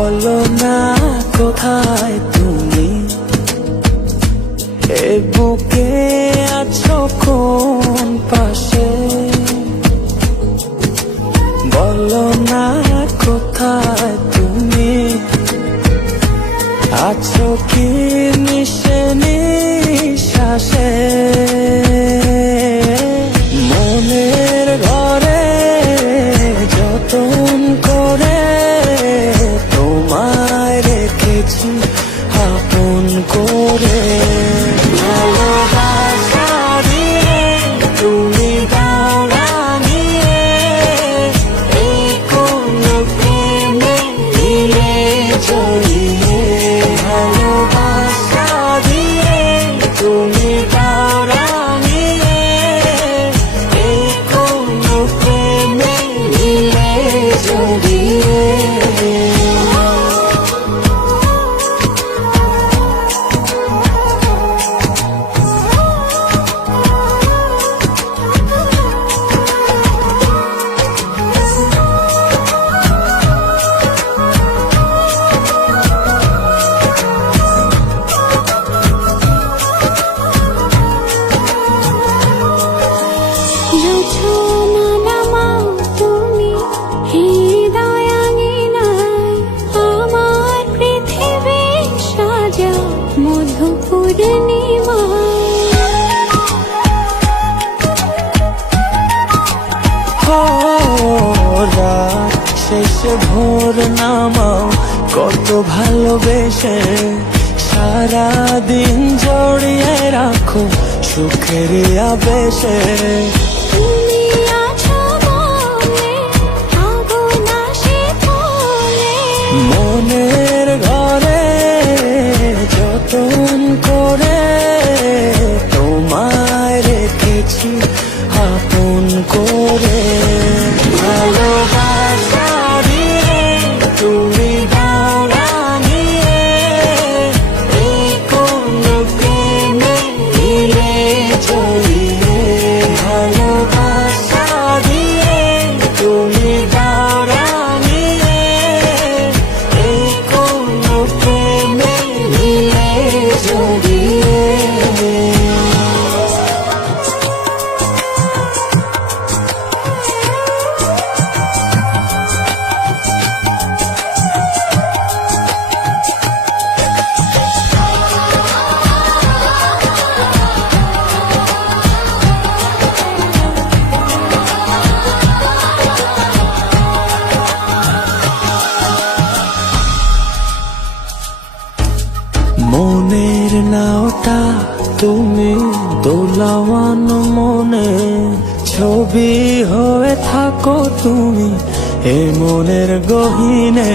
বলো না কোথায় তুমি? এ বুকে শেষে ভোর নামাও কত ভালোবেসে সারা দিন জড়িয়ে রাখো সুখের আবেশে। মনের ঘরে যতন করে তোমায় রেখেছি আপন করে। ভালো তা তুমি দোলাওয়ান মনে ছবি হয়ে থাকো তুমি এ মনের গহিনে।